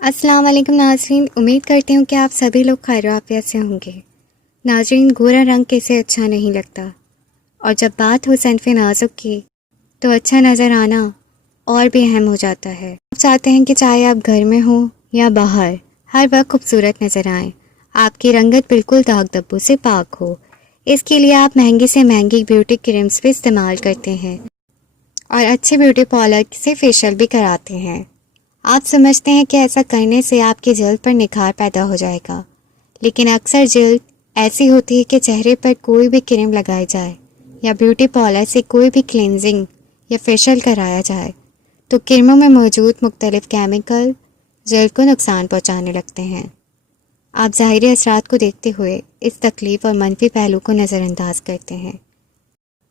अस्सलाम वालेकुम नाज़रीन, उम्मीद करती हूँ कि आप सभी लोग खैर-ओ-आफ़ियत से होंगे। नाज़रीन, गोरा रंग कैसे अच्छा नहीं लगता, और जब बात हो सनफ़े नाज़ुक की तो अच्छा नज़र आना और भी अहम हो जाता है। आप चाहते हैं कि चाहे आप घर में हो या बाहर, हर वक्त खूबसूरत नज़र आएँ, आपकी रंगत बिल्कुल दाग धब्बों से पाक हो। इसके लिए आप महंगी से महंगी ब्यूटी क्रीम्स भी इस्तेमाल करते हैं और अच्छे ब्यूटी पार्लर से फेशियल भी कराते हैं। आप समझते हैं कि ऐसा करने से आपकी जल्द पर निखार पैदा हो जाएगा, लेकिन अक्सर जल्द ऐसी होती है कि चेहरे पर कोई भी क्रीम लगाई जाए या ब्यूटी पार्लर से कोई भी क्लींजिंग या फेशियल कराया जाए तो क्रीमों में मौजूद मुख्तलिफ केमिकल जल्द को नुकसान पहुंचाने लगते हैं। आप ज़ाहिरी असरात को देखते हुए इस तकलीफ और मनफी पहलू को नज़रअंदाज करते हैं।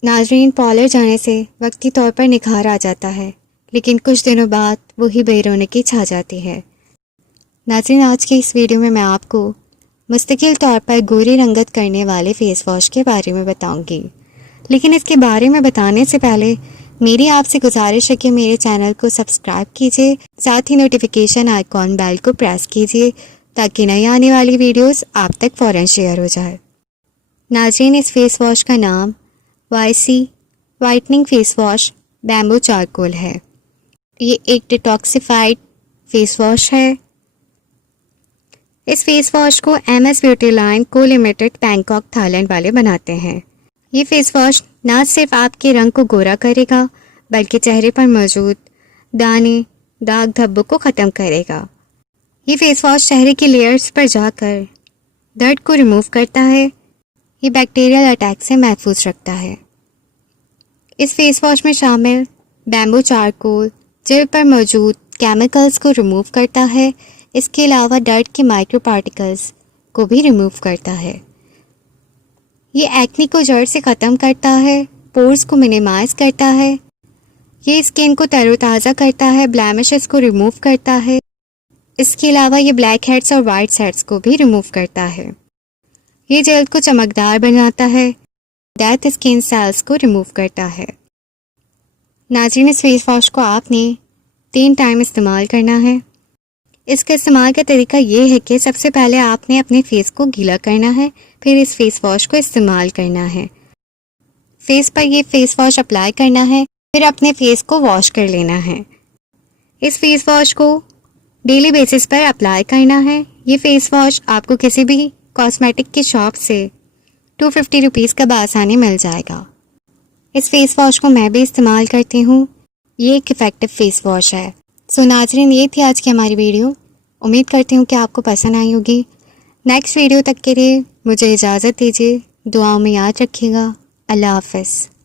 नाजरीन, पार्लर जाने से वक्ती तौर पर निखार आ जाता है, लेकिन कुछ दिनों बाद वही बेरौनकी छा जाती है। नाज़रीन, आज की इस वीडियो में मैं आपको मुस्तकिल तौर पर गोरी रंगत करने वाले फेस वॉश के बारे में बताऊंगी। लेकिन इसके बारे में बताने से पहले मेरी आपसे गुजारिश है कि मेरे चैनल को सब्सक्राइब कीजिए, साथ ही नोटिफिकेशन आइकॉन बेल को प्रेस कीजिए ताकि नई आने वाली वीडियोस आप तक फ़ौरन शेयर हो जाए। नाज़रीन, इस फेस वॉश का नाम YC whitening face wash bamboo charcoal है। ये एक डिटॉक्सिफाइड फेस वॉश है। इस फेस वॉश को MS ब्यूटी लाइन को लिमिटेड बैंकॉक थाईलैंड वाले बनाते हैं। ये फेस वॉश ना सिर्फ आपके रंग को गोरा करेगा बल्कि चेहरे पर मौजूद दाने दाग धब्बों को ख़त्म करेगा। ये फेस वॉश चेहरे की लेयर्स पर जाकर दर्द को रिमूव करता है। ये बैक्टीरियल अटैक से महफूज रखता है। इस फेस वॉश में शामिल बैम्बू चारकोल जिल्द पर मौजूद केमिकल्स को रिमूव करता है। इसके अलावा डर्ट के माइक्रो पार्टिकल्स को भी रिमूव करता है। ये एक्ने को जड़ से ख़त्म करता है, पोर्स को मिनिमाइज करता है, ये स्किन को तरोताज़ा करता है, ब्लैमिशेस को रिमूव करता है। इसके अलावा ये ब्लैक हेड्स और वाइट हेड्स को भी रिमूव करता है। ये जल्द को चमकदार बनाता है, डेथ स्किन सेल्स को रिमूव करता है। नाज़रीन, इस फेस वॉश को आपने 3 टाइम इस्तेमाल करना है। इसका इस्तेमाल का तरीका ये है कि सबसे पहले आपने अपने फेस को गीला करना है, फिर इस फेस वॉश को इस्तेमाल करना है। फेस पर ये फेस वॉश अप्लाई करना है, फिर अपने फेस को वॉश कर लेना है। इस फेस वॉश को डेली बेसिस पर अप्लाई करना है। ये फेस वॉश आपको किसी भी कॉस्मेटिक की शॉप से 250 रुपीज़ का बआसानी मिल जाएगा। इस फेस वॉश को मैं भी इस्तेमाल करती हूँ। ये एक इफ़ेक्टिव फेस वॉश है। सो नाज़रीन, ये थी आज की हमारी वीडियो। उम्मीद करती हूँ कि आपको पसंद आई होगी। नेक्स्ट वीडियो तक के लिए मुझे इजाज़त दीजिए। दुआओं में याद रखिएगा। अल्लाह हाफ़िज़।